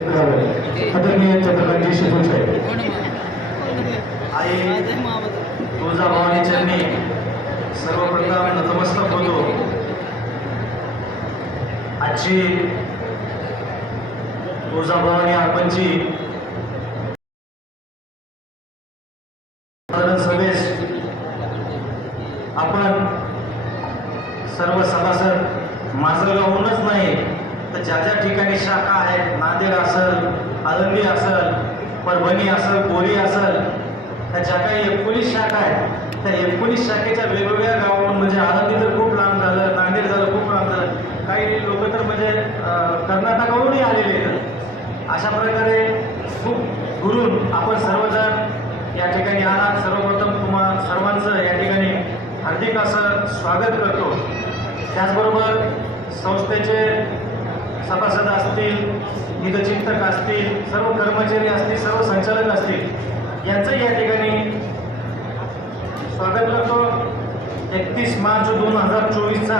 आदरणीय छत्रपती आहे आई तुळजाभवानी चरणी सर्वप्रथम नतमस्तक होतो. आजची तुळजाभवानी आपणची साधारण सभेस आपण सर्व सभासद माझगावहूनच नाही तर ज्या ज्या ठिकाणी शाखा आहेत. नांदेड असल आळंदी असल परभणी असल बोरी असल त्या ज्या काही एकोणीस शाखा आहेत त्या एकोणीस शाखेच्या वेगवेगळ्या गावाहून म्हणजे आळंदी तर खूप लांब झालं नांदेड झालं खूप लांब झालं. काही लोक तर म्हणजे कर्नाटकावरूनही आलेले आहेत. अशा प्रकारे खूप गुरून आपण सर्वजण या ठिकाणी आलात. सर्वप्रथम तुम्हा सर्वांचं या ठिकाणी हार्दिक असं स्वागत करतो. त्याचबरोबर संस्थेचे सभासद असतील हितचिंतक असतील सर्व कर्मचारी असतील सर्व संचालक असतील यांचंही या ठिकाणी स्वागत करतो. एकतीस मार्च दोन हजार चोवीसचा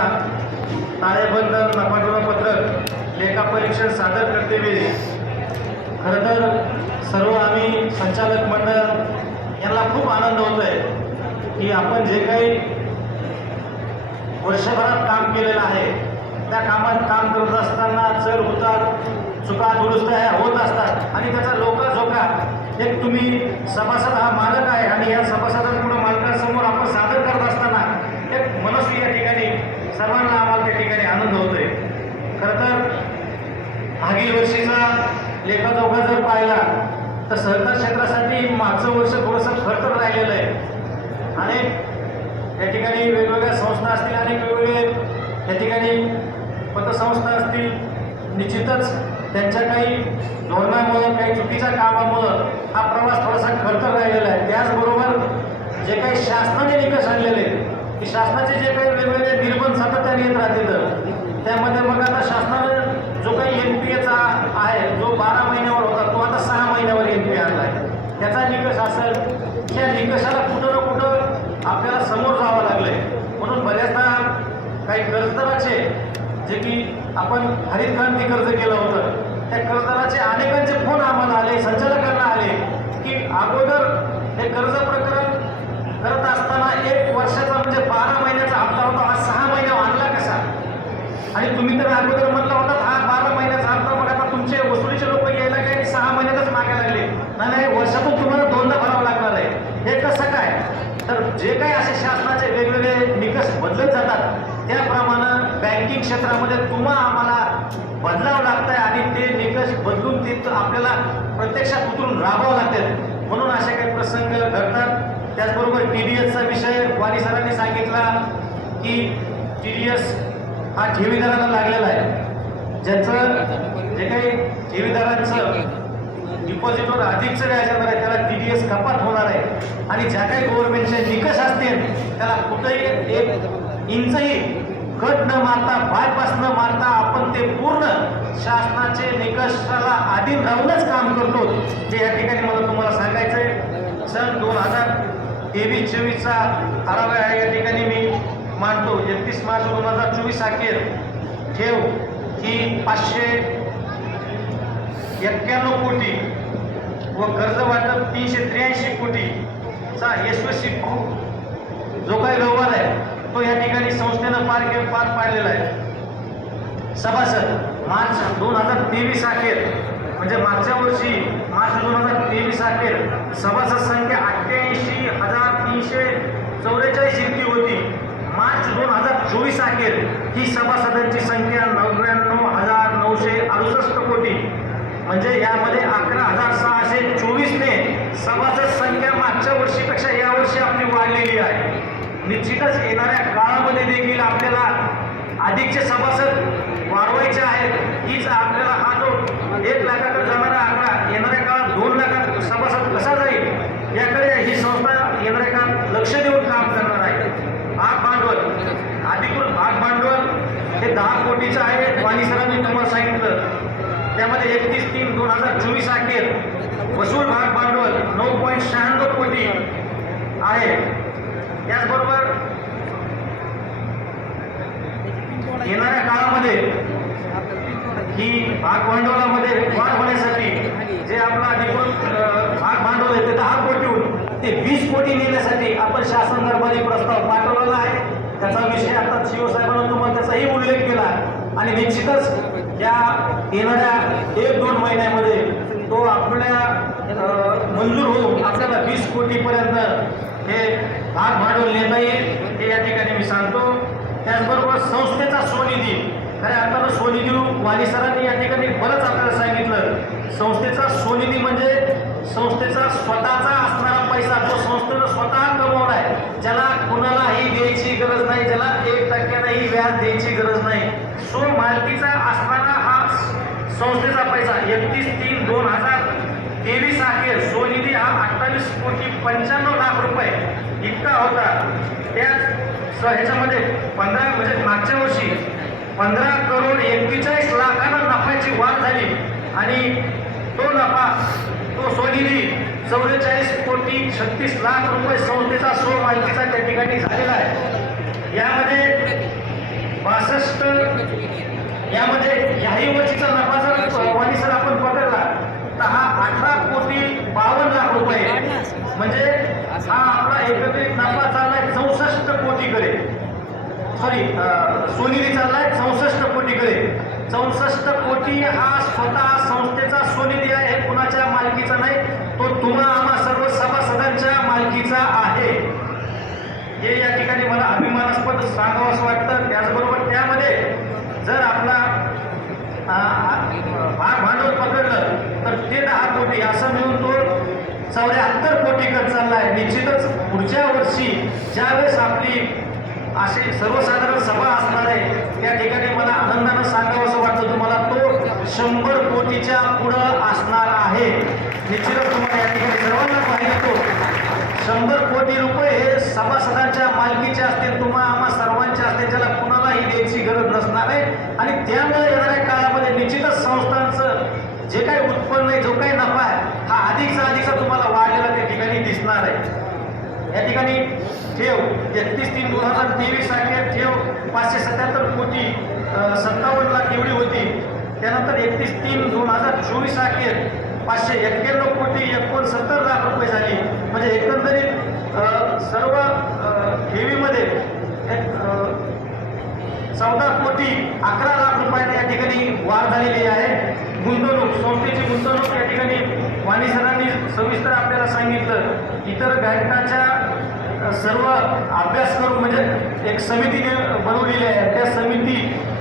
ताळेबंद नफाटोळा पत्रक लेखापरीक्षण सादर करतेवेळी खरं तर सर्व आम्ही संचालक मंडळ यांना खूप आनंद होतो आहे की आपण जे काही वर्षभरात काम केलेलं आहे त्या कामात काम करत असताना आणि त्याचा लोकाझोका एक तुम्ही सभासद हा मालक आहे आणि या सभासदांपुढे मालकांसमोर आपण सादर करत असताना एक मनस्वी या ठिकाणी सर्वांना आम्हाला त्या ठिकाणी आनंद होतोय. खरं तर मागील वर्षीचा लेखाजोखा जर पाहिला तर सहकार क्षेत्रासाठी मागचं वर्ष थोडंसं खरतर राहिलेलं आहे. आणि या ठिकाणी वेगवेगळ्या संस्था असतील आणि वेगवेगळे या ठिकाणी पतसंस्था असतील निश्चितच त्यांच्या काही धोरणामुळं काही चुकीच्या कामामुळं हा प्रवास थोडासा खडतर राहिलेला आहे. त्याचबरोबर जे काही शासनाने निकष आणलेले आहेत, की शासनाचे जे काही वेगवेगळे निर्बंध सातत्याने येत राहतील त्यामध्ये मग आता शासनानं जो काही एन पी एचा आहे जो बारा महिन्यावर होता तो आता सहा महिन्यावर एन पी आणला आहे. त्याचा निकष असेल त्या निकषाला कुठं ना कुठं आपल्याला समोर जावं लागलंय म्हणून बऱ्याचदा काही कर्जदाराचे जे की आपण हरित क्रांती कर्ज केलं होतं. त्या कर्जदाराचे अनेकांचे फोन आम्हाला आले संचालकांना आले की अगोदर हे कर्ज प्रकरण करत असताना एक वर्षाचा म्हणजे बारा महिन्याचा हप्ता होता हा सहा महिन्यावर आणला कसा? आणि तुम्ही तर अगोदर म्हटलं होता हा बारा महिन्याचा हप्ता मग आता तुमचे वसुलीचे लोक यायला काय सहा महिन्यातच मागायला लागले. नाही नाही वर्षातून तुम्हाला दोनदा भरावं लागणार आहे. हे कसं काय? तर जे काही असे शासनाचे वेगवेगळे निकष बदलत जातात त्याप्रमाणे बँकिंग क्षेत्रामध्ये तुम्हाला आम्हाला बदलावं लागतं आहे आणि ते निकष बदलून ते आपल्याला प्रत्यक्षात उतरून राबावं लागतात म्हणून असे काही प्रसंग घडतात. त्याचबरोबर टी डी एसचा विषय वाणी सरांनी सांगितला की टी डी एस हा ठेवीदाराला लागलेला आहे. ज्याचं जे काही ठेवीदारांचं डिपॉझिटवर अधिकचं व्याज येणार आहे त्याला टी डी एस कपात होणार आहे. आणि ज्या काही गव्हर्नमेंटचे निकष असतील त्याला कुठंही एक इंचही कट न मारता बायपास न मारता आपण ते पूर्ण शासनाचे निकषाला अधीन राहूनच काम करतो. जे या ठिकाणी मला तुम्हाला सांगायचं आहे सन दोन हजार तेवीस चोवीसचा आढावा आहे या ठिकाणी मी मांडतो. एकतीस मार्च दोन हजार चोवीस अखेर. ठेव ही पाचशे एक्क्याण्णव कोटी व कर्ज वाटप तीनशे त्र्याऐंशी कोटीचा यशस्वी जो काही व्यवहार आहे तो या ठिकाणी संस्थेनं पार के पार पाडलेला आहे. सभासद मार्च दोन हजार तेवीस अखेर म्हणजे मागच्या वर्षी मार्च दोन हजार तेवीस अखेर सभासद संख्या अठ्ठ्याऐंशी हजार तीनशे चौवेचाळीस इतकी होती. मार्च दोन हजार चोवीस अखेर ही सभासदांची संख्या नव्याण्णव हजार नऊशे अडुसष्ट कोटी. म्हणजे यामध्ये अकरा हजार सहाशे चोवीसने सभासद संख्या मागच्या वर्षीपेक्षा यावर्षी आपली वाढलेली आहे. निश्चितच येणाऱ्या काळामध्ये देखील आपल्याला अधिकचे सभासद वाढवायचे आहेत. हीच आपल्याला हा जो एक लाखाकडे जाणारा आकडा येणाऱ्या काळात दोन लाखात सभासद कसा जाईल याकडे ही संस्था येणाऱ्या काळात लक्ष देऊन काम करणार आहे. भाग भांडवल अधिकृत भाग भांडवल हे दहा कोटीचं आहे वाणी सरांनी तुम्हाला सांगितलं. त्यामध्ये एकतीस तीन दोन हजार चोवीस अखेर वसूल भाग भांडवल नऊ पॉईंट शहाण्णव कोटी आहे. त्याचबरोबर येणाऱ्या काळामध्ये ही भाग भांडवलामध्ये वाढ होण्यासाठी जे आपला अधिकृत भाग भांडवल आहे ते दहा कोटीहून ते वीस कोटी नेण्यासाठी आपण शासन दरबारी प्रस्ताव पाठवलेला आहे. त्याचा विषय आता शिवसाहेबांना साहेबांना तुम्हाला त्याचाही उल्लेख केला आणि निश्चितच या येणाऱ्या एक दोन महिन्यामध्ये तो आपल्या मंजूर होऊन आपल्याला वीस कोटीपर्यंत हे भाग भांडवल नेता येईल. हे या ठिकाणी मी सांगतो. त्याचबरोबर संस्थेचा स्वनिधी. खऱ्या अर्थानं स्वनिधी वाली सरांनी या ठिकाणी बरंच आपल्याला सांगितलं. संस्थेचा स्वनिधी म्हणजे संस्थेचा स्वतःचा असणारा पैसा. जो संस्थेनं स्वतः कमवला आहे ज्याला कुणालाही द्यायची गरज नाही ज्याला एक टक्क्यानंही व्याज द्यायची गरज नाही. सो मालकीचा असणारा हा संस्थेचा पैसा. एकतीस तीन दोन हजार तेवीस अखेर स्वनिधी हा अठ्ठावीस कोटी पंच्याण्णव लाख रुपये इतका होता. त्याच सो ह्याच्यामध्ये पंधरा म्हणजे मागच्या वर्षी पंधरा करोड एक्केचाळीस लाखांना नफ्याची वाढ झाली. आणि तो नफा तो स्वनिधी चौवेचाळीस कोटी छत्तीस लाख रुपये संस्थेचा सो मालकीचा त्या ठिकाणी झालेला आहे. यामध्ये बासष्ट यामध्ये याही वर्षीचा नफा जर वाणी सर आपण पकडला तर हा अठरा कोटी बावन्न लाख रुपये म्हणजे हा आपला एकत्रित नफा चाललाय चौसष्ट कोटीकडे. सॉरी सोनिधी चाललाय चौसष्ट कोटीकडे. चौसष्ट कोटी हा स्वतः संस्थेचा सोनिधी आहे हे कुणाच्या मालकीचा नाही तो तुम्हा आम्हा सर्व सभासदांच्या मालकीचा आहे. हे या ठिकाणी मला अभिमानास्पद सांगावं असं वाटतं. त्याचबरोबर त्यामध्ये जर आपला भाग भांडवल पकडलं तर ते दहा कोटी असं मिळून तो चौऱ्याहत्तर कोटी कर चालला आहे निश्चितच पुढच्या वर्षी ज्यावेळेस आपली अशी सर्वसाधारण सभा असणार आहे त्या ठिकाणी मला आनंदानं सांगावं असं वाटतं. तुम्हाला तो शंभर कोटीच्या पुढं असणार आहे. निश्चितच तुम्हाला या ठिकाणी सर्वांना पाहिजे तो शंभर कोटी रुपये हे सभासदांच्या मालकीचे असतील तुम्हा आम्हा सर्वांचे असतील ज्याला कुणालाही द्यायची गरज नसणार आहे. आणि त्यामुळे येणाऱ्या काळामध्ये निश्चितच संस्थांचं जे काही उत्पन्न आहे जो काही नफा आहे हा अधिकचा अधिकचा तुम्हाला वाढलेला त्या ठिकाणी दिसणार आहे. या ठिकाणी ठेव एकतीस तीन दोन हजार तेवीस अखेर ठेव पाचशे सत्याहत्तर कोटी सत्तावन्न लाख एवढी होती. त्यानंतर एकतीस तीन दोन हजार चोवीस अखेर पाचशे एक्क्याण्णव कोटी एकोणसत्तर लाख रुपये झाली. म्हणजे एकंदरीत सर्व ठेवीमध्ये एक चौदा कोटी अकरा लाख रुपयाने या ठिकाणी वाढ झालेली आहे. गुंतवणूक संस्थेची गुंतवणूक या ठिकाणी वाणी सरांनी सविस्तर आपल्याला सांगितलं इतर बँकाच्या सर्व अभ्यास करून म्हणजे एक समितीने बनवलेली आहे. त्या समिती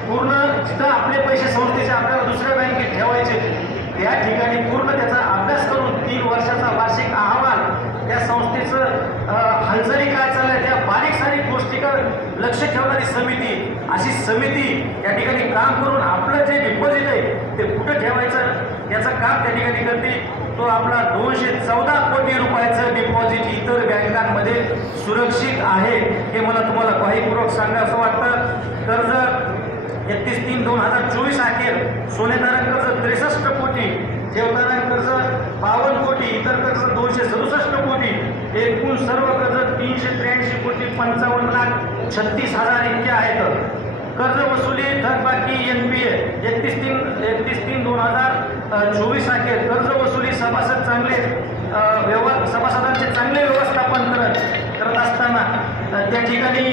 पूर्ण जिथं आपले पैसे संस्थेचे आपल्याला दुसऱ्या बँकेत ठेवायचे या ठिकाणी पूर्ण त्याचा अभ्यास करून तीन वर्षाचा वार्षिक अहवाल त्या संस्थेचं हालचाली काय चाललंय त्या बारीक सारीक गोष्टीकडे लक्ष ठेवणारी समिती अशी समिती या ठिकाणी काम करून आपलं जे डिपॉझिट आहे ते कुठं ठेवायचं? याचं काम त्या ठिकाणी करते. तो आपला दोनशे चौदा कोटी रुपयाचं डिपॉझिट इतर बँकांमध्ये सुरक्षित आहे हे मला तुम्हाला ग्वाहीपूर्वक सांगा असं वाटतं. कर्ज एकतीस तीन दोन हजार चोवीस अखेर सोनेधारक कर्ज त्रेसष्ट कोटी ठेवधारण कर्ज बावन्न कोटी इतर कर्ज दोनशे सदुसष्ट कोटी एकूण सर्व कर्ज तीनशे त्र्याऐंशी कोटी पंचावन्न लाख छत्तीस हजार इतके आहेत. कर्ज वसुली थकबाकी एन पी ए एकतीस तीन एकतीस तीन दोन हजार चोवीस अखेर कर्ज वसुली सभासद चांगले व्यवहार सभासदांचे चांगले व्यवस्थापन करत करत असताना त्या ठिकाणी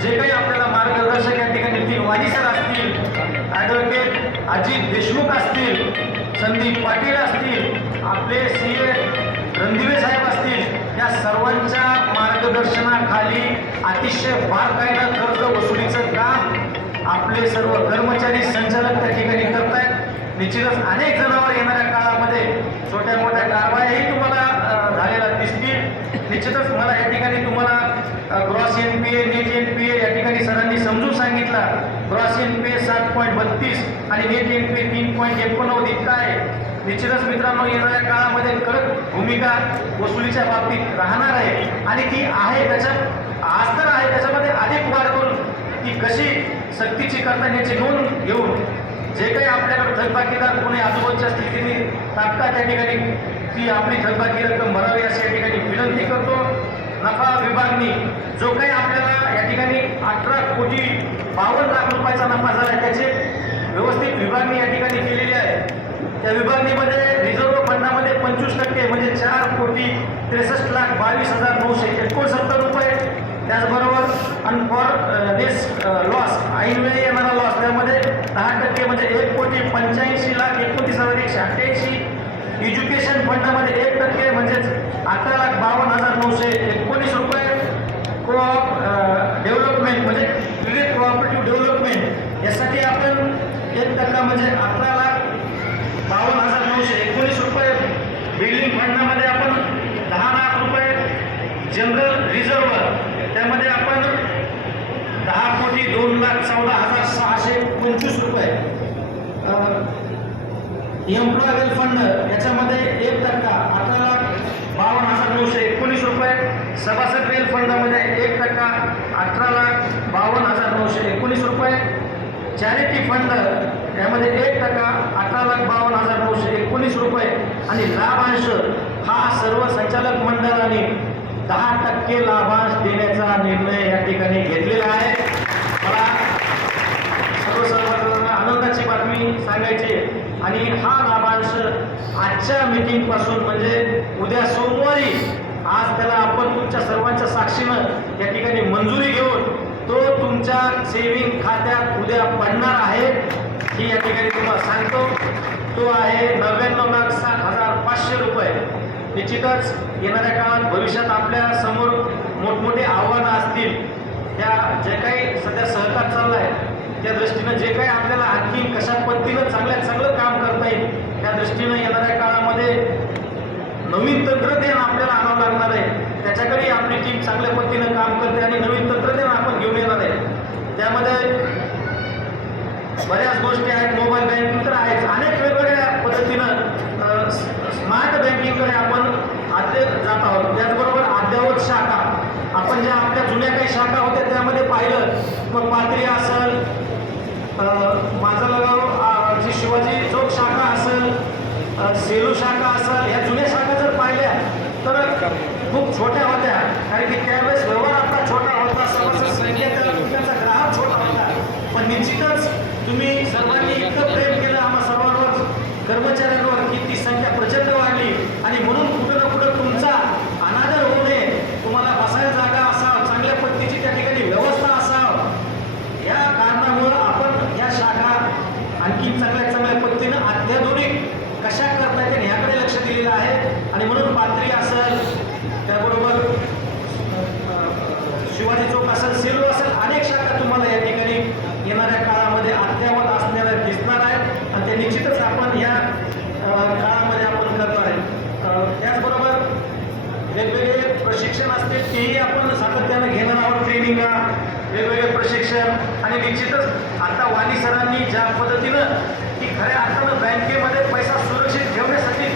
जे काही आपल्याला मार्गदर्शक या ठिकाणी नितीन वाणी सर असतील ॲडव्होकेट अजित देशमुख असतील संदीप पाटील असतील आपले सी ए रणदिवे साहेब असतील या सर्वांच्या मार्गदर्शनाखाली अतिशय बारकाईनं कर्ज वसुलीचं काम आपले सर्व कर्मचारी संचालक त्या ठिकाणी निश्चितच अनेक जणांवर येणाऱ्या काळामध्ये छोट्या मोठ्या कारवायाही तुम्हाला झालेल्या दिसतील. निश्चितच मला या ठिकाणी तुम्हाला gross N P A net N P A या ठिकाणी सरांनी समजून सांगितला. ग्रॉस एन पी ए सात पॉईंट बत्तीस आणि नेट एन पी ए तीन पॉईंट एकोणनव्वद इतका आहे. निश्चितच मित्रांनो येणाऱ्या काळामध्ये कडक भूमिका वसुलीच्या बाबतीत राहणार आहे. आणि ती आहे त्याच्यात आज तर आहे त्याच्यामध्ये अधिक वाढ करून ती कशी सक्तीची करता याची नोंद घेऊन जे काही आपल्याकडे थकबाकीदार कोणी आजूबाजूच्या स्थितीने तात्काळ त्या ठिकाणी ती आपली थकबाकी रक्कम भरावी अशी या ठिकाणी विनंती करतो. नफा विभागनी जो काही आपल्याला या ठिकाणी अठरा कोटी बावन्न लाख रुपयाचा नफा झाला त्याचे व्यवस्थित विभागणी या ठिकाणी केलेली आहे. त्या विभागणीमध्ये रिझर्व्ह फंडामध्ये पंचवीस टक्के म्हणजे चार कोटी त्रेसष्ट लाख बावीस हजार नऊशे एकोणसत्तर रुपये. त्याचबरोबर अनफॉर दिस लॉस ऐनवेळी दहा टक्के म्हणजे एक कोटी पंच्याऐंशी लाख एकोणतीस हजार एकशे अठ्ठ्याऐंशी. एज्युकेशन फंडामध्ये एक टक्के म्हणजेच अकरा लाख बावन्न हजार नऊशे एकोणीस रुपये. कोऑप डेव्हलपमेंट म्हणजे क्रेडिट कोऑपरेटिव्ह डेव्हलपमेंट यासाठी आपण एक टक्का म्हणजे अकरा लाख बावन्न हजार नऊशे एकोणीस रुपये बिल्डिंग फंडामध्ये आपण दहा लाख रुपये जनरल रिझर्व्ह त्यामध्ये आपण दहा कोटी दोन लाख चौदा हजार सहाशे पंचवीस रुपये एम्प्लॉयबल फंड याच्यामध्ये एक टक्का अठरा लाख बावन्न हजार नऊशे एकोणीस रुपये. सभासद वेल फंडामध्ये एक टक्का अठरा लाख बावन्न हजार नऊशे एकोणीस रुपये. चॅरिटी फंड यामध्ये एक टक्का अठरा लाख बावन्न हजार नऊशे एकोणीस रुपये. आणि लाभांश हा सर्व संचालक मंडळाने दहा टक्के लाभांश देण्याचा निर्णय या ठिकाणी घेतलेला आहे. मला सर्व सर्वांना आनंदाची बातमी सांगायची आहे. आणि हा लाभांश आजच्या मीटिंगपासून म्हणजे उद्या सोमवारी आज त्याला आपण तुमच्या सर्वांच्या साक्षीनं या ठिकाणी मंजुरी घेऊन तो तुमच्या सेविंग खात्यात उद्या पडणार आहे ही या ठिकाणी तुम्हाला सांगतो. तो आहे नव्याण्णव लाख सात हजार पाचशे रुपये. निश्चितच येणाऱ्या काळात भविष्यात आपल्यासमोर मोठमोठे आव्हानं असतील. त्या जे काही सध्या सहकार चालला आहे त्या दृष्टीनं जे काही आपल्याला आणखी कशा पद्धतीनं चांगल्यात चांगलं काम करता येईल त्या दृष्टीनं येणाऱ्या काळामध्ये नवीन तंत्रज्ञान आपल्याला आणावं लागणार आहे. त्याच्याकडे आपली टीम चांगल्या पद्धतीनं काम करते आणि नवीन तंत्रज्ञान आपण घेऊन येणार आहे. त्यामध्ये बऱ्याच गोष्टी आहेत मोबाईल बँकिंग तर आहेच. अनेक वेगवेगळ्या पद्धतीनं स्मार्ट बँकिंगकडे आपण आद्य जात आहोत. त्याचबरोबर अद्ययावत शाखा. आपण ज्या आपल्या जुन्या काही शाखा होत्या त्यामध्ये पाहिलं मग पात्री असं माझं जी शिवाजी चौक शाखा असेल अ, सेलू शाखा असेल या जुन्या शाखा जर पाहिल्या तर खूप छोट्या होत्या कारण की त्यावेळेस व्यवहार आपला छोटा होता सभासद संख्या त्या त्यांचा ग्राहक छोटा होता पण निश्चितच तुम्ही सर्वांनी इतकं प्रेम केलं आम्हा सर्वांवर कर्मचाऱ्यांवर की ती संख्या प्रचंड वाढली आणि म्हणून कुठं ना कुठं तुमचा अनादर होऊ नये तुम्हाला बसायला जागा असावं चांगल्या पद्धतीची त्या ठिकाणी व्यवस्था असावं या कारणामुळं आपण या शाखा आणखी चांगल्या चांगल्या पद्धतीनं अत्याधुनिक कशा करता येतील ह्याकडे लक्ष दिलेलं आहे आणि म्हणून पात्री असेल त्याबरोबर अं, शिवाजी चौक असेल सेलू असेल अनेक शाखा तुम्हाला या ठिकाणी येणाऱ्या काळामध्ये अद्ययावत असणाऱ्या दिसणार आहेत आणि ते निश्चितच आपण या अं, काळामध्ये आपण करणार आहे अं, त्याचबरोबर शिक्षण प्रशिक्षण तेही आपण सातत्यानं घेणार आहोत ट्रेनिंगला वेगवेगळे प्रशिक्षण. आणि निश्चितच आता वाणी सरांनी ज्या पद्धतीनं की खऱ्या अर्थानं बँकेमध्ये पैसा सुरक्षित ठेवण्यासाठी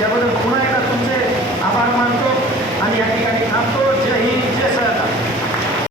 वेळ आणि